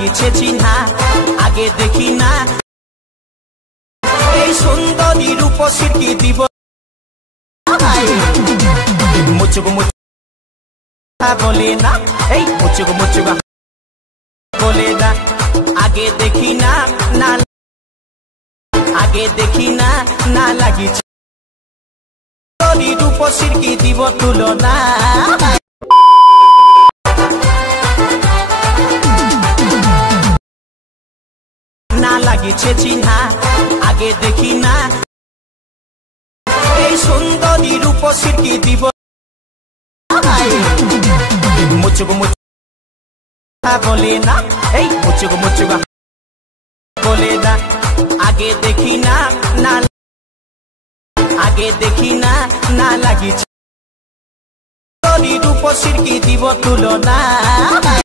লাগিছে চিহ্না আগে দেখি না এই সুন্দরী রূপসীর কি দিব মুচুক মুচুক বলে না এই মুচুক মুচুক বলে না আগে দেখি না না আগে দেখি না না লাগিছে রূপসীর কি দিব তুলনা না লাগিছে চিহ্না আগে দেখি না এই সুন্দরী রূপসীর কি দিব মুচুক মুচুক বলে না এই মুচুক মুচুক বলে না আগে দেখি না না আগে দেখি না না লাগিছে রূপসীর কি দিব তুলনা।